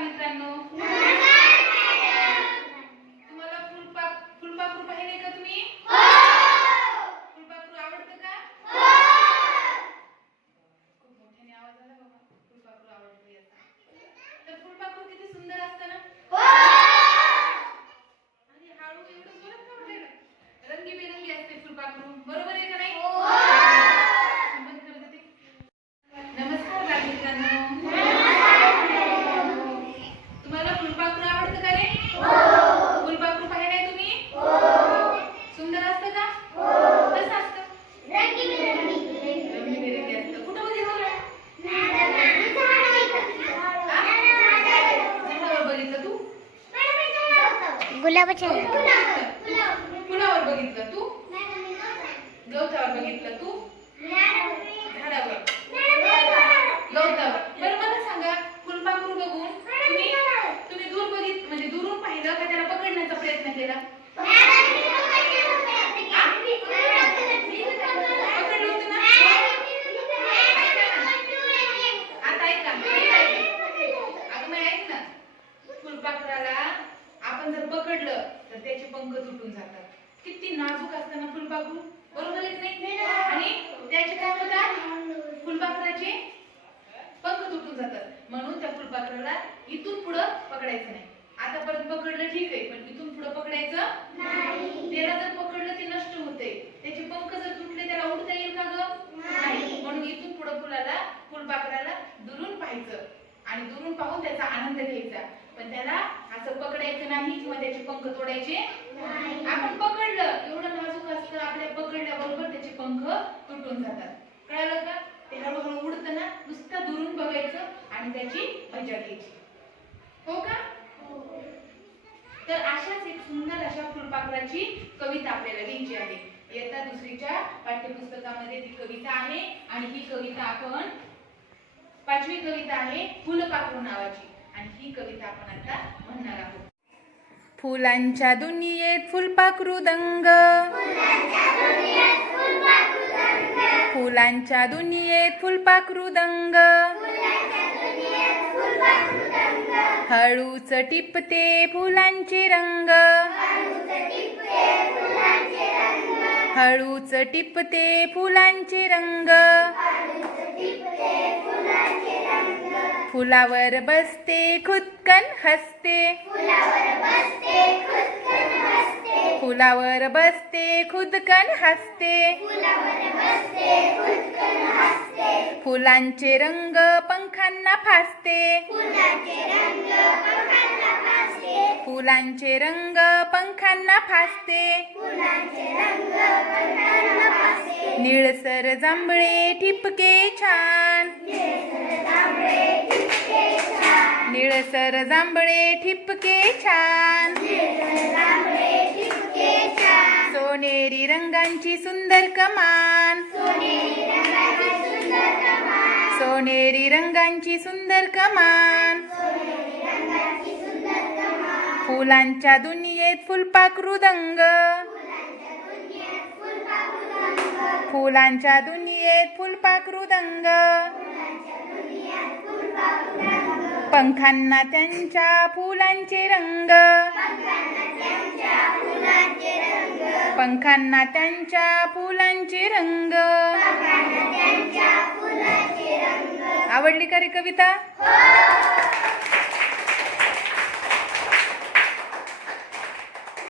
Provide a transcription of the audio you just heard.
मित्रांनो तुम्हाला फुलपाख फुलपाखरू पाहिले का तुम्ही फुलपाखरू आवडतं का खूप मोठ्याने आवाज आला बाबा फुलपाखरू आवडतं याचा तर फुलपाखरू किती सुंदर असतं ना आणि हळू एवढं जोरात का म्हणायला रंगीबेरंगी असते फुलपाखरू बरोबर आहे का नाही बंद कर देते. नमस्कार बालमित्रांनो तुम्हाला फुलपाखरू आवडतं का रे फुलपाखरू पाहिलंय तुम्ही सुंदर असतं का कसं असतं रंगीबेरंगी असतं कुठं बघितलं झाडावर बघितलं तू गुलाबाच्या फुलावर बघितलं तू? गवतावर बघितलं तू? झाडावर. गवतावर. बरं मला सांगा फुलपाखरू बघून तुम्ही तुम्ही दूर बघित म्हणजे दुरून पाहिलं का त्याला पकडण्याचा प्रयत्न केला? पकडलं ना? आता ऐका अगं मग ऐक ना फुलपाखराला आपण जर पकडलं तर त्याचे पंख तुटून जातात. किती नाजूक असतं ना फुलपाखरू बरोबर की नाही? आणि त्याचे काय होतात? फुलपाखराचे पंख तुटून जातात. म्हणून त्या फुलपाखराला इथून पुढं पकडायचं नाही. आतापर्यंत पकडलं ठीक आहे पण इथून पुढं पकडायचं त्याला जर पकडलं ते नष्ट होते. त्याचे पंख जर तुटले त्याला उडता येईल का ग? नाही. म्हणून इथून पुढं फुलाला फुलपाखराला दुरून पाहायचं. आणि दुरून पाहून त्याचा आनंद घ्यायचा पण त्याला असं पकडायचं नाही किंवा त्याचे पंख तोडायचे? आपण पकडलं. एवढं नाजूक असतं आपल्या पकडल्याबरोबर त्याचे पंख तुटून जातात. कळालं का? ते हळूहळू उडतं ना नुसतं दुरून बघायचं आणि त्याची मजा घ्यायची. हो का? तर अशाच एक सुंदर अशा फुलपाखराची कविता आपल्याला घ्यायची आहे. इयत्ता दुसरीच्या पाठ्यपुस्तकामध्ये ती कविता आहे आणि ही कविता आपण पाचवी कविता आहे फुलपाखरू नावाची. आणि ही कविता आपण आता म्हणणार आहोत. फुलांच्या दुनियेत फुलपाखरू दंग. फुलांच्या दुनियेत फुलपाखरू दंग. हळूच टिपते फुलांचे रंग. हळूच टिपते फुलांचे रंग. फुलावर बसते खुदकन हसते. फुलावर बसते खुदकन हसते. फुलांचे रंग पंखांना फासते. फुलांचे रंग पंखांना फासते. निळसर जांभळे ठिपके छान. निळसर जांभळे ठिपके छान. सोनेरी रंगांची सुंदर कमान. सोनेरी रंगांची सुंदर कमान. फुलांच्या दुनियेत फुलपाखरू दंग फुलांच्या दुनियेत फुलपाखरू दंग पंखांना त्यांच्या फुलांचे रंग. पंखांना त्यांच्या फुलांचे रंग. आवडली का रे कविता?